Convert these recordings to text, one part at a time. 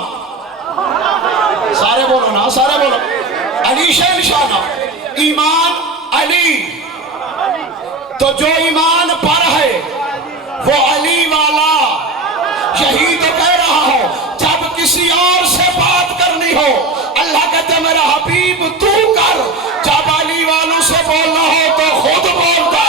نام؟ سارے بولو نا، سارے بولو۔ علی سے نشانہ، ایمان علی۔ تو جو ایمان پر ہے وہ علی والا، یہی تو کہہ رہا ہو جب کسی اور سے بات کرنی ہو اللہ کہتے ہیں میرا حبیب تو کر، جب علی والوں سے بولنا ہو تو خود بولتا ہے۔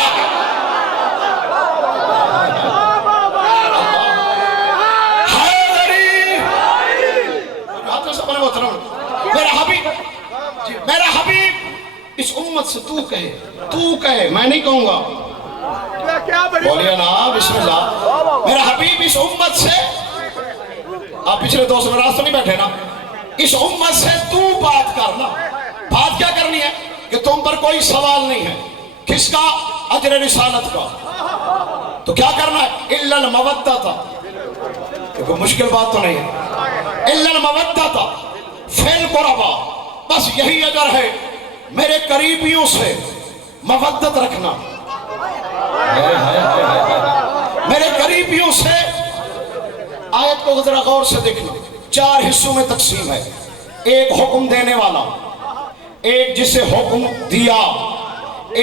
میرا حبیب اس امت سے تو کہے، میں نہیں کہوں گا، بولیے نا بسم اللہ۔ میرا حبیب اس امت سے، آپ پچھلے دوست میں راستہ نہیں بیٹھے نا، اس امت سے تو بات کرنا۔ بات کیا کرنی ہے کہ تم پر کوئی سوال نہیں ہے، کس کا؟ اجر رسالت کا۔ تو کیا کرنا ہے؟ الا المودۃ، کوئی مشکل بات تو نہیں ہے، الا المودۃ فی القربا، بس یہی اجر ہے، میرے قریبیوں سے مودت رکھنا، میرے قریبیوں سے۔ آیت کو ذرا غور سے دیکھنا، 4 حصوں میں تقسیم ہے۔ ایک حکم دینے والا، ایک جسے حکم دیا،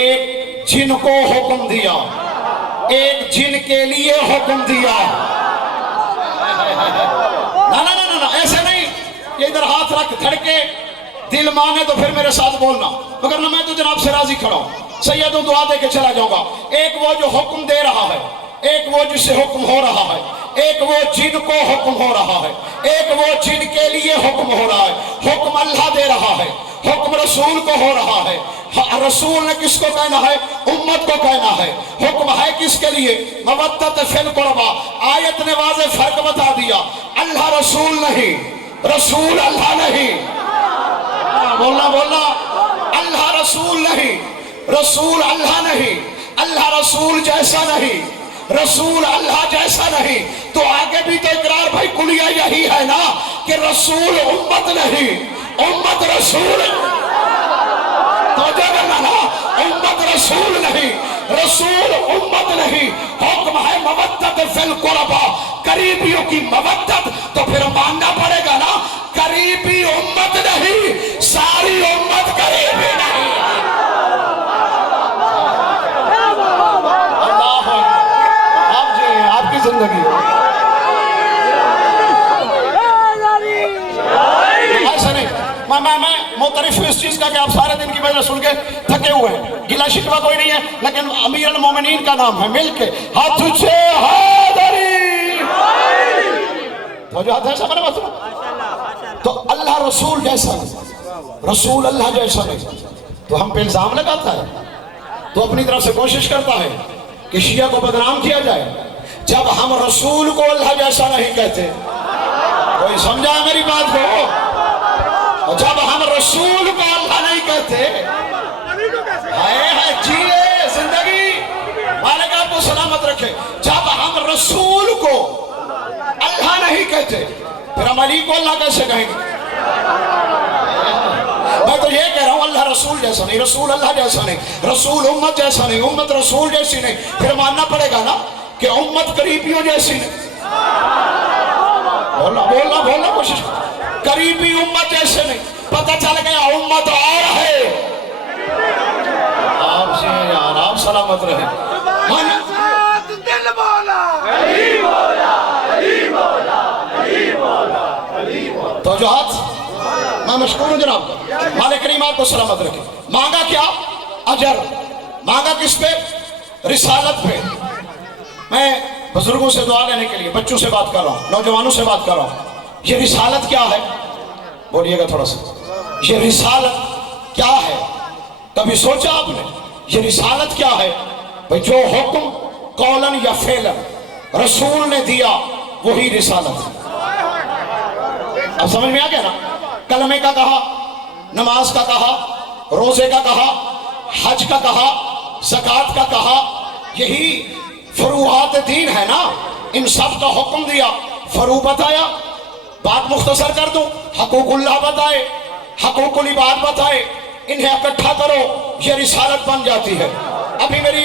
ایک جن کو حکم دیا، ایک جن کے لیے حکم دیا۔ نا ایسے نہیں، یہ ادھر ہاتھ رکھ دھڑکے، دل مانے تو پھر میرے ساتھ بولنا، مگر نہ میں تو جناب سے راضی کھڑا ہوں، سیدوں دعا دے کے چلا جاؤں گا۔ ایک وہ جو حکم دے رہا ہے، ایک وہ جسے حکم ہو رہا ہے، ایک وہ جن کو حکم ہو رہا ہے، ایک وہ جن کے لیے حکم ہو رہا ہے۔ حکم اللہ دے رہا ہے، حکم رسول کو ہو رہا ہے۔ رسول نے کس کو کہنا ہے؟ امت کو کہنا ہے۔ حکم ہے کس کے لیے؟ مودت فی القربا۔ آیت نے واضح فرق بتا دیا، اللہ رسول نہیں، رسول اللہ نہیں، بولنا، اللہ رسول نہیں، رسول اللہ نہیں، اللہ رسول جیسا نہیں، رسول اللہ جیسا نہیں۔ تو آگے بھی تو اقرار بھائی کلیہ یہی ہے نا کہ رسول امت نہیں، امت رسول، تو جگہ نا، امت رسول نہیں، رسول امت نہیں۔ حکم ہے مودت فی القربا، قریبیوں کی مودت، تو پھر ماننا پڑے گا نا قریبی امت نہیں، ساری امت قریبی نہیں۔ اللہ آپ جی، آپ کی زندگی ایسا نہیں۔ میں معترف ہوں اس چیز کا کہ آپ سارے دن کی وجہ سن کے تھکے ہوئے ہیں، گلا شکوہ کوئی نہیں ہے، لیکن امیر المومنین کا نام ہے، مل کے ہاتھ اٹھے حیدری، تو جو ہاتھ ہے سب نے بات سنا۔ تو اللہ رسول جیسا نہیں، رسول اللہ جیسا نہیں، تو ہم پہ الزام لگاتا ہے، تو اپنی طرف سے کوشش کرتا ہے کہ شیعہ کو بدنام کیا جائے۔ جب ہم رسول کو اللہ جیسا نہیں کہتے، کوئی سمجھا میری بات کو؟ جب ہم رسول کو اللہ نہیں کہتے، جیے زندگی، مالک آپ کو سلامت رکھے، جب ہم رسول کو اللہ نہیں کہتے پھر ہم علی کو اللہ کیسے کہیں گے؟ میں تو یہ کہہ رہا ہوں اللہ رسول جیسا نہیں، رسول اللہ جیسا نہیں، رسول امت جیسا نہیں، امت رسول جیسی نہیں، پھر ماننا پڑے گا نا کہ امت قریبیوں جیسی نہیں۔ بولنا کوشش، قریبی امت جیسے نہیں، پتہ چل گیا امت اور ہے۔ آپ سے یار آپ سلامت رہے۔ دل مولا علی مولا، علی مولا، علی مولا، علی مولا۔ تو جو ہاتھ، میں مشکور ہوں جناب، مالک کریم آپ کو سلامت رکھے۔ مانگا کیا؟ اجر۔ مانگا کس پہ؟ رسالت پہ۔ میں بزرگوں سے دعا لینے کے لیے بچوں سے بات کر رہا ہوں، نوجوانوں سے بات کر رہا ہوں۔ یہ رسالت کیا ہے؟ بولیے گا تھوڑا سا، یہ رسالت کیا ہے؟ کبھی سوچا آپ نے یہ رسالت کیا ہے؟ بھئی جو حکم قولن یا فعلن رسول نے دیا وہی رسالت ہے۔ اب سمجھ میں آ گیا نا؟ کلمے کا کہا، نماز کا کہا، روزے کا کہا، حج کا کہا، زکوٰۃ کا کہا، یہی فروعات دین ہے نا۔ ان سب کا حکم دیا، فروع بتایا۔ بات مختصر کر دوں، حقوق اللہ بتائے، حقوق العباد بتائے، انہیں اکٹھا کرو، یہ رسالت بن جاتی ہے۔ ابھی میری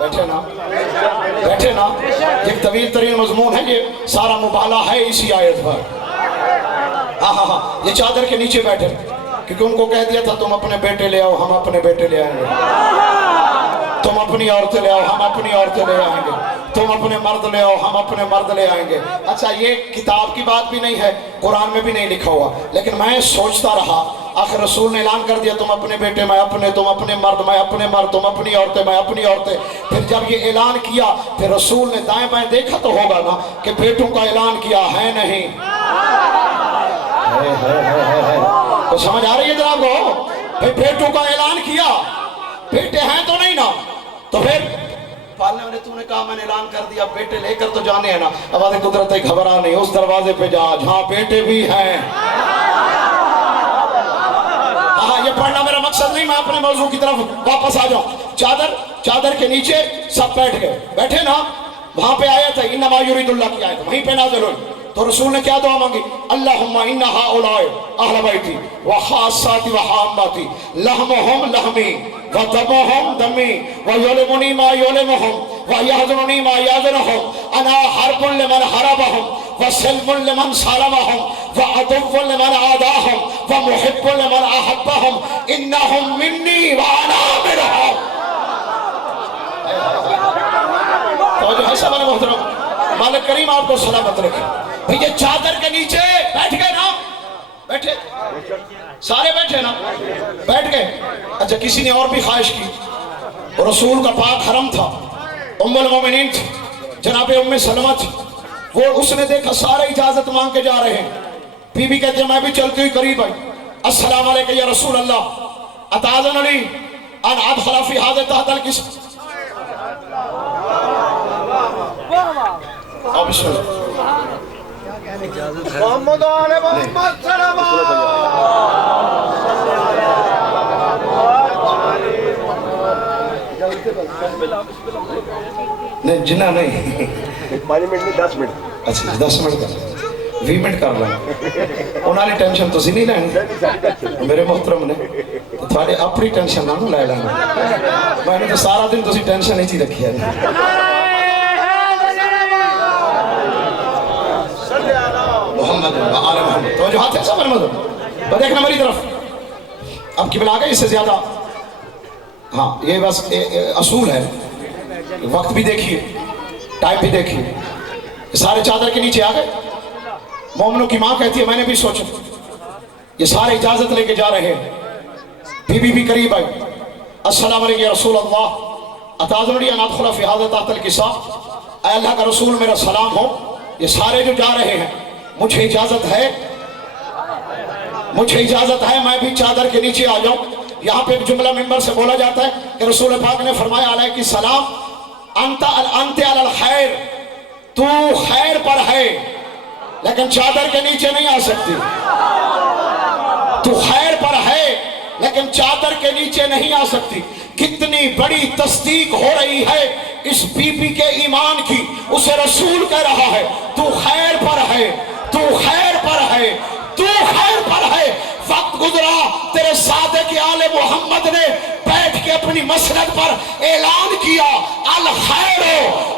بیٹھے نا بیٹھے نا. ایک طویل ترین مضمون ہے, یہ سارا مبالغہ ہے اسی آیت پر. ہاں یہ چادر کے نیچے بیٹھے کیونکہ ان کو کہہ دیا تھا تم اپنے بیٹے لے آؤ ہم اپنے بیٹے لے آئیں گے, تم اپنی عورتیں لے آؤ ہم اپنی عورتیں لے آئیں گے, تم اپنے مرد لے آؤ ہم اپنے مرد لے آئیں گے. اچھا یہ کتاب کی بات بھی نہیں ہے, قرآن میں بھی نہیں لکھا ہوا, لیکن میں سوچتا رہا آخر رسول نے اعلان کر دیا تم اپنے بیٹے میں اپنے, تم اپنے مرد میں اپنے مرد, تم اپنی عورتیں میں اپنی عورتیں. پھر جب یہ اعلان کیا پھر رسول نے دائیں بائیں دیکھا تو ہوگا نا کہ بیٹوں کا اعلان کیا ہے نہیں. تو سمجھ آ رہی ہے جناب کو, بھئی بیٹوں کا اعلان کیا, بیٹے ہیں تو نہیں نا, تو پھر پالنے والے تو نے کہا میں نے اعلان کر دیا بیٹے لے کر تو جانے ہیں نا. آواز قدرت گھبرا نہیں, اس دروازے پہ جا جہاں بیٹے بھی ہیں. ہاں یہ پڑھنا میرا مقصد نہیں, میں اپنے موضوع کی طرف واپس آ جاؤں. چادر کے نیچے سب بیٹھ گئے, بیٹھے نا, وہاں پہ آیت ہے انما یرید اللہ کی آیت, وہیں پہ نازل ہوئی. تو رسول نے کیا دعا مانگی, اللہم ان ہؤلاء اہل بیتی وخاصاتی وحاماتی لحمہم لحمی ودمہم دمی ویلمنی ما یلمہم ویحضرنی ما یحضرہم انا حرب لمن حربہم وسلم لمن سالمہم وعدو لمن عاداہم ومحب لمن احبہم انہم منی وانا منہم. تو جو ہے سب محترم, مالک کریم آپ کو سلامت رکھے. یہ چادر کے نیچے بیٹھ گئے نا, بیٹھے سارے بیٹھے نا, بیٹھ گئے. اچھا کسی نے اور بھی خواہش کی, رسول کا پاک حرم تھا, ام المومنین تھی جناب ام سلمہ تھی, وہ اس نے دیکھا سارے اجازت مانگ کے جا رہے ہیں. بی بی کہتے ہیں میں بھی چلتی ہوئی قریب آئی, السلام علیکم یا رسول اللہ اتاذن لی ان ادخل فی ھذا تحت القصر. اب بسم اللہ محمد آل محمد نہیں جنہ نہیں 5 منٹ نہیں 10 منٹ. اچھا 10 منٹ کر 20 منٹ کر لیں, انہوں نے ٹینشن تو نہیں لینی میرے محترم نے, تھوڑے اپنی ٹینشن نہ لے لینا. میں نے تو سارا دن تو ٹینشن ہی رکھی ہے. محمد آل محمد تو جو ہاتھ ہے سب محمد دیکھنا میری طرف. اب قبلہ آ گئے اس سے زیادہ, ہاں یہ بس اصول ہے. وقت بھی دیکھیے, ٹائم بھی دیکھیے. سارے چادر کے نیچے آ گئے. مومنوں کی ماں کہتی ہے میں نے بھی سوچا یہ سارے اجازت لے کے جا رہے ہیں. بی بی بھی قریب آئی, السلام علیکم یا رسول اللہ اتاذن لی ان ادخل فی ھذا تحت القصا, اے اللہ کا رسول میرا سلام ہو, یہ سارے جو جا رہے ہیں مجھے اجازت ہے, مجھے اجازت ہے میں بھی چادر کے نیچے آ جاؤں. یہاں پہ ایک جملہ ممبر سے بولا جاتا ہے کہ رسول پاک نے فرمایا علیہ کی سلام انت علی الخیر, تو خیر پر ہے لیکن چادر کے نیچے نہیں آ سکتی. تو خیر پر ہے لیکن چادر کے نیچے نہیں آ سکتی. کتنی بڑی تصدیق ہو رہی ہے اس بی بی کے ایمان کی. اسے رسول کہہ رہا ہے تو خیر پر ہے, تو خیر پر ہے, تو خیر پر ہے. وقت گزرا, تیرے صادق آل محمد نے بیٹھ کے اپنی مسند پر اعلان کیا الخیر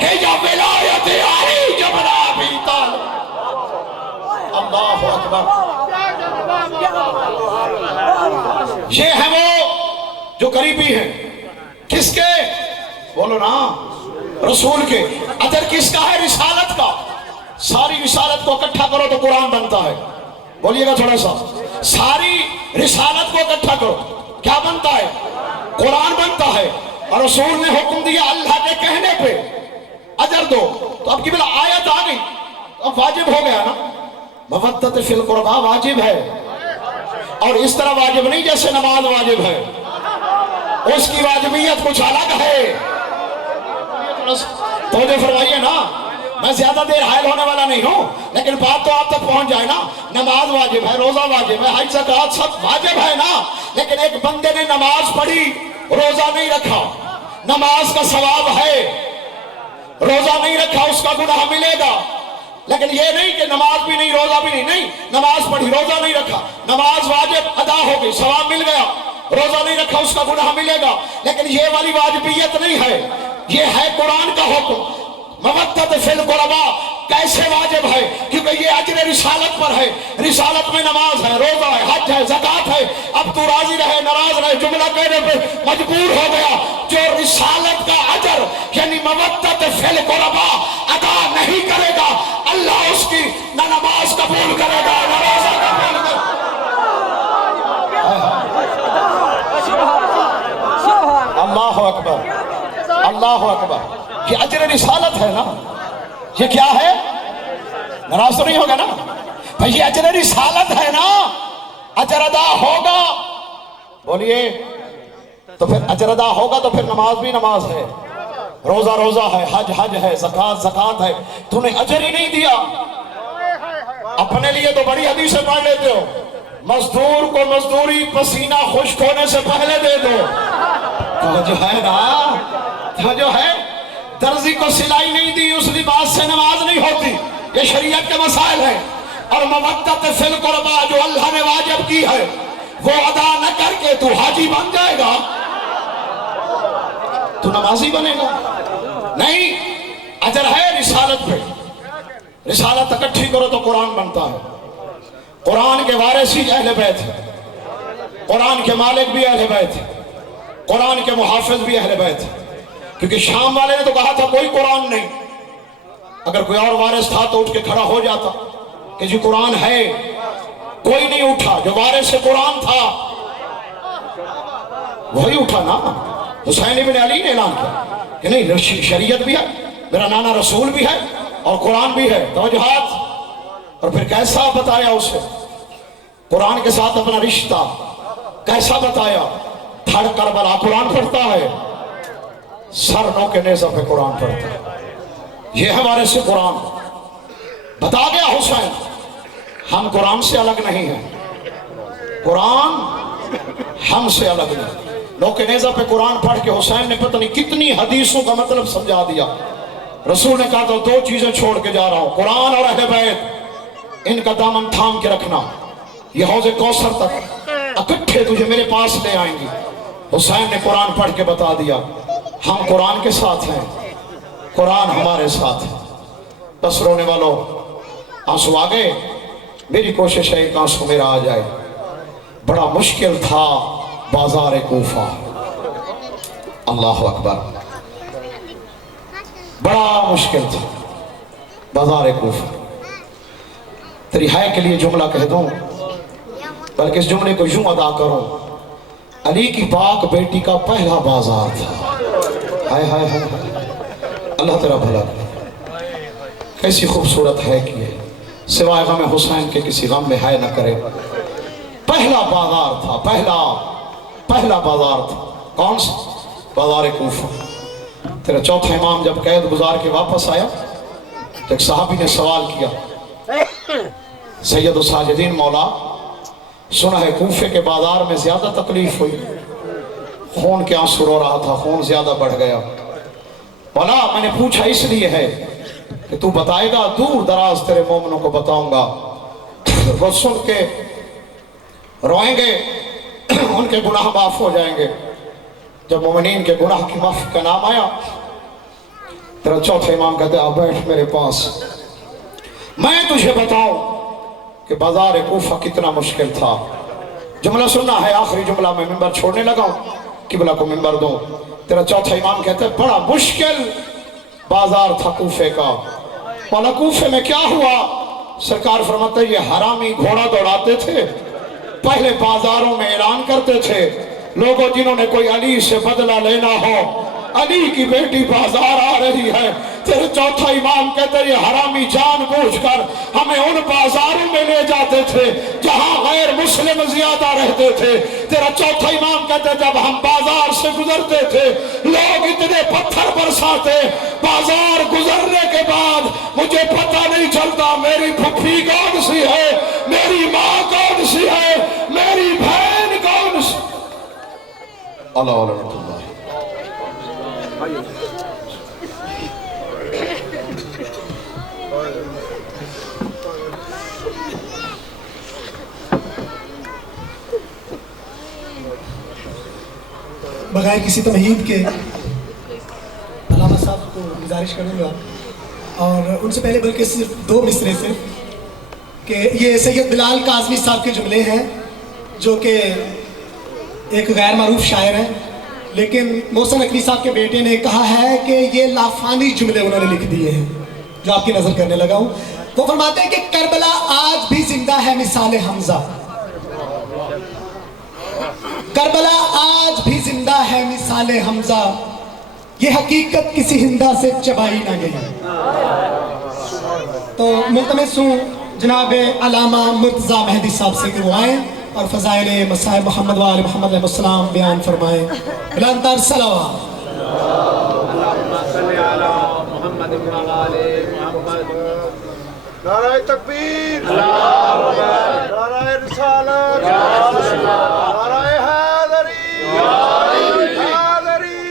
ہی ولایت علی جبل ابی طالب. اللہ اکبر. یہ ہے وہ جو قریبی ہیں. کس کے بولو نا, رسول کے. اجر کس کا ہے, رسالت کا. ساری رسالت کو اکٹھا کرو تو قرآن بنتا ہے. بولیے گا تھوڑا سا, ساری رسالت کو اکٹھا کرو کیا بنتا ہے, قرآن بنتا ہے. اور رسول نے حکم دیا اللہ کے کہنے پہ اجر دو. تو اب کی بلا آیت آ گئی, اب واجب ہو گیا نا. مودت فی القربہ واجب ہے, اور اس طرح واجب نہیں جیسے نماز واجب ہے, اس کی واجبیت کچھ الگ ہے. توجہ فرمائیے نا, میں زیادہ دیر حائل ہونے والا نہیں ہوں, لیکن بات تو آپ تک پہنچ جائے نا. نماز واجب ہے, روزہ واجب ہے, حج زکوٰۃ سب واجب ہے نا. لیکن ایک بندے نے نماز پڑھی, روزہ نہیں رکھا, نماز کا ثواب ہے, روزہ نہیں رکھا اس کا گناہ ملے گا. لیکن یہ نہیں کہ نماز بھی نہیں روزہ بھی نہیں, نماز پڑھی روزہ نہیں رکھا, نماز واجب ادا ہو گئی ثواب مل گیا, روزہ نہیں رکھا اس کا گناہ ملے گا. لیکن یہ والی واجبیت نہیں ہے. یہ ہے قرآن کا حکم. مودت فی القربا کیسے واجب ہے؟ کیونکہ یہ اجر رسالت پر ہے. رسالت میں نماز ہے، روزہ ہے، حج ہے، زکوٰۃ ہے. اب تو راضی رہے ناراض رہے جملہ کہنے پہ مجبور ہو گیا. جو رسالت کا اجر یعنی مودت فی القربا ادا نہیں کرے گا، اللہ اس کی نہ نماز قبول کرے گا نہ روزہ قبول کرے گا. اللہ اکبر، اللہ اکبر. یہ اجر رسالت ہے نا، یہ کیا ہے؟ ناراض تو نہیں ہوگا نا بھائی؟ یہ اجر رسالت ہے نا، اجر ادا ہوگا. بولیے تو پھر اجر ادا ہوگا تو پھر نماز بھی نماز ہے، روزہ روزہ ہے، حج حج ہے، زکوٰۃ زکوٰۃ ہے. تو نے اجر ہی نہیں دیا. اپنے لیے تو بڑی حدیثیں پڑھ لیتے ہو، مزدور کو مزدوری پسینہ خشک ہونے سے پہلے دے دو. تو جو ہے نا، تو جو ہے درزی کو سلائی نہیں دی، اس لباس سے نماز نہیں ہوتی. یہ شریعت کے مسائل ہیں. اور مودت فی القربا جو اللہ نے واجب کی ہے وہ ادا نہ کر کے تو حاجی بن جائے گا، تو نمازی بنے گا نہیں. اجر ہے رسالت پہ. رسالت اکٹھی کرو تو قرآن بنتا ہے. قرآن کے وارث ہی اہل بیت ہے، قرآن کے مالک بھی اہل بیت ہے، قرآن کے محافظ بھی اہل بیت ہے. کیونکہ شام والے نے تو کہا تھا کوئی قرآن نہیں. اگر کوئی اور وارث تھا تو اٹھ کے کھڑا ہو جاتا کہ جی قرآن ہے. کوئی نہیں اٹھا. جو وارث قرآن تھا وہی اٹھا نا. حسین ابن علی نے اعلان کیا کہ نہیں، شریعت بھی ہے، میرا نانا رسول بھی ہے اور قرآن بھی ہے. توجہات. اور پھر کیسا بتایا اسے قرآن کے ساتھ اپنا رشتہ، کیسا بتایا. دھڑ کربلا قرآن پڑھتا ہے، سر نو کے نیزہ پہ قرآن پڑھتا ہے. یہ ہے وارث قرآن. بتا گیا حسین ہم قرآن سے الگ نہیں ہیں، قرآن ہم سے الگ نہیں. نو کے نیزہ پہ قرآن پڑھ کے حسین نے پتہ نہیں کتنی حدیثوں کا مطلب سمجھا دیا. رسول نے کہا تو دو چیزیں چھوڑ کے جا رہا ہوں، قرآن اور اہل بیت، ان کا دامن تھام کے رکھنا. یہ حوض کوثر تک اکٹھے تجھے میرے پاس لے آئیں گی. حسین نے قرآن پڑھ کے بتا دیا ہم قرآن کے ساتھ ہیں، قرآن ہمارے ساتھ ہے. بس رونے والوں آنسو آ گئے. میری کوشش ہے ایک آنسو میرا آ جائے. بڑا مشکل تھا بازار کوفہ. اللہ اکبر. بڑا مشکل تھا بازار کوفہ. تیری ہائے کے لیے جملہ کہہ دوں، بلکہ اس جملے کو یوں ادا کروں. علی کی پاک بیٹی کا پہلا بازار تھا. ہائے ہائے ہائے، اللہ تیرا بھلا کرے. کیسی خوبصورت ہے کہ یہ سوائے غم حسین کے کسی غم میں ہے نہ کرے. پہلا بازار تھا، پہلا بازار تھا. کون سا؟ بازار کوفہ. تیرا چوتھا امام جب قید گزار کے واپس آیا تو ایک صحابی نے سوال کیا، سید الساجدین مولا، سنا ہے کوفے کے بازار میں زیادہ تکلیف ہوئی، خون کے آنسو رو رہا تھا، خون زیادہ بڑھ گیا. مولا میں نے پوچھا اس لیے ہے کہ تو بتائے گا، دور دراز تیرے مومنوں کو بتاؤں گا، وہ سن کے روئیں گے، ان کے گناہ معاف ہو جائیں گے. جب مومنین کے گناہ کی معافی کا نام آیا، تیرا چوتھا امام کہتے ہیں بیٹھ میرے پاس، میں تجھے بتاؤں کہ بازار کوفہ کتنا مشکل تھا. جملہ سننا ہے، آخری جملہ میں منبر چھوڑنے لگا ہوں، قبلہ کو منبر دوں. تیرا چوتھا امام کہتے ہیں بڑا مشکل بازار تھا کوفے کا. مولا کوفے میں کیا ہوا؟ سرکار فرماتے ہیں یہ حرامی گھوڑا دوڑاتے تھے، پہلے بازاروں میں اعلان کرتے تھے لوگوں جنہوں نے کوئی علی سے بدلہ لینا ہو، علی کی بیٹی بازار آ رہی ہے. تیرے چوتھا امام کہتے ہیں یہ حرامی جان بوجھ کر ہمیں ان بازاروں میں لے جاتے تھے جہاں غیر مسلم زیادہ رہتے تھے. تیرا چوتھا امام کہتے ہیں جب ہم بازار سے گزرتے تھے لوگ اتنے پتھر برساتے، بازار گزرنے کے بعد مجھے پتہ نہیں چلتا میری پھپھی کون سی ہے، میری ماں کون سی ہے، میری بہن کون سی. اللہ علیہ بغیر کسی تمہید کے علامہ کو گزارش کروں گا اور ان سے پہلے بلکہ صرف 2 مصرے سے کہ یہ سید بلال کاظمی صاحب کے جملے ہیں جو کہ ایک غیر معروف شاعر ہیں، لیکن محسن نقوی صاحب کے بیٹے نے کہا ہے کہ یہ لافانی جملے انہوں نے لکھ دیے ہیں جو آپ کی نظر کرنے لگا ہوں۔ وہ فرماتے ہیں کہ کربلا آج بھی زندہ ہے مثال حمزہ، کربلا آج بھی زندہ ہے مثال حمزہ، یہ حقیقت کسی ہندا سے چبائی نہ گئی۔ تو ملتمس ہوں جناب علامہ مرتضیٰ مہدی صاحب سے کہ وہ آئیں اور فضائل مصائب محمد و آل محمد علیہ السلام بیان فرمائیں۔ بلندتر صلوات۔ نعرہ تکبیر، نعرہ رسالت، نعرہ حیدری، حیدری،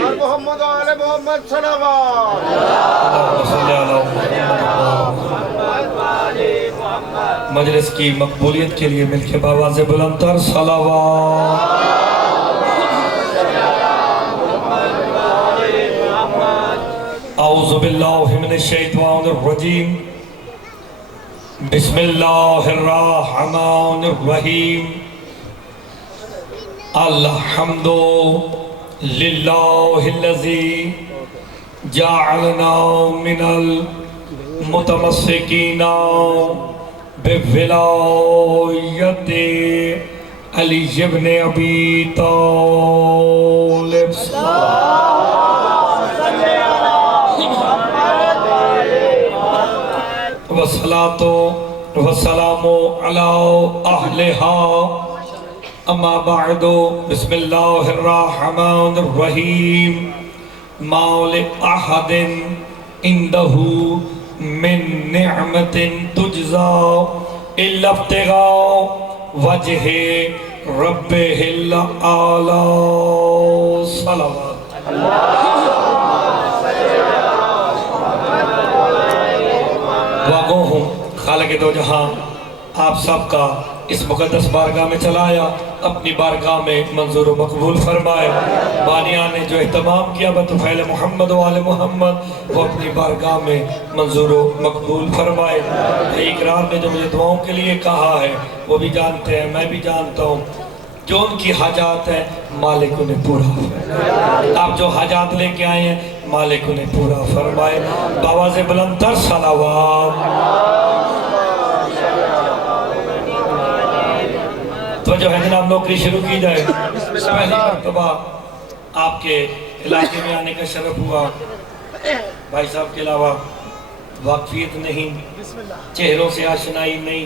اور محمد و آل محمد صلوات۔ مجلس کی مقبولیت کے لیے مل کے بآواز بلندتر صلوات۔ اعوذ باللہ من الشیطان الرجیم، بسم اللہ الرحمن الرحیم، الحمد للہ الذی جعلنا من المتمسکین بولایت علی ابن ابی طالب۔ والصلاة والسلام على أهلها أما بعد، بسم الله الرحمن الرحيم، ما لأحد عنده من نعمة تجزى إلا ابتغاء وجه ربه الأعلى۔ صلوات۔ دعا ہوں خالق دو جہاں آپ سب کا اس مقدس بارگاہ میں چلایا، اپنی بارگاہ میں منظور و مقبول فرمائے۔ بانیان نے جو اہتمام کیا بطفیل محمد و آل محمد، وہ اپنی بارگاہ میں منظور و مقبول فرمائے۔ اقرار نے جو مجھے دعاؤں کے لیے کہا ہے وہ بھی جانتے ہیں، میں بھی جانتا ہوں، جو ان کی حاجات ہیں مالک انہیں پورا فرمائے۔ آپ جو حاجات لے کے آئے ہیں مالک انہیں پورا فرمائے۔ بآواز بلندتر صلوات۔ تو جو ہے جناب نوکری شروع کی جائے۔ پہلی مرتبہ آپ کے علاقے میں آنے کا شرف ہوا، بھائی صاحب کے علاوہ واقفیت نہیں، چہروں سے آشنائی نہیں،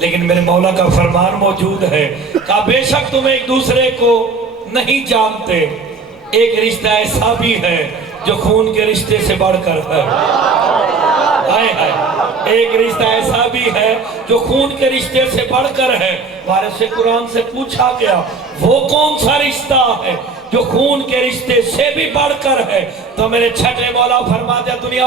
لیکن میرے مولا کا فرمان موجود ہے کہ بے شک تم ایک دوسرے کو نہیں جانتے، ایک رشتہ ایسا بھی ہے جو خون کے رشتے سے بڑھ کر ہے۔ ایک رشتہ ایسا بھی ہے جو خون کے رشتے سے بڑھ کر ہے۔ وارث قرآن سے پوچھا گیا وہ کون سا رشتہ ہے جو خون کے رشتے سے بھی بڑھ کر ہے؟ تو میرے چھٹے مولا فرما دیا دنیا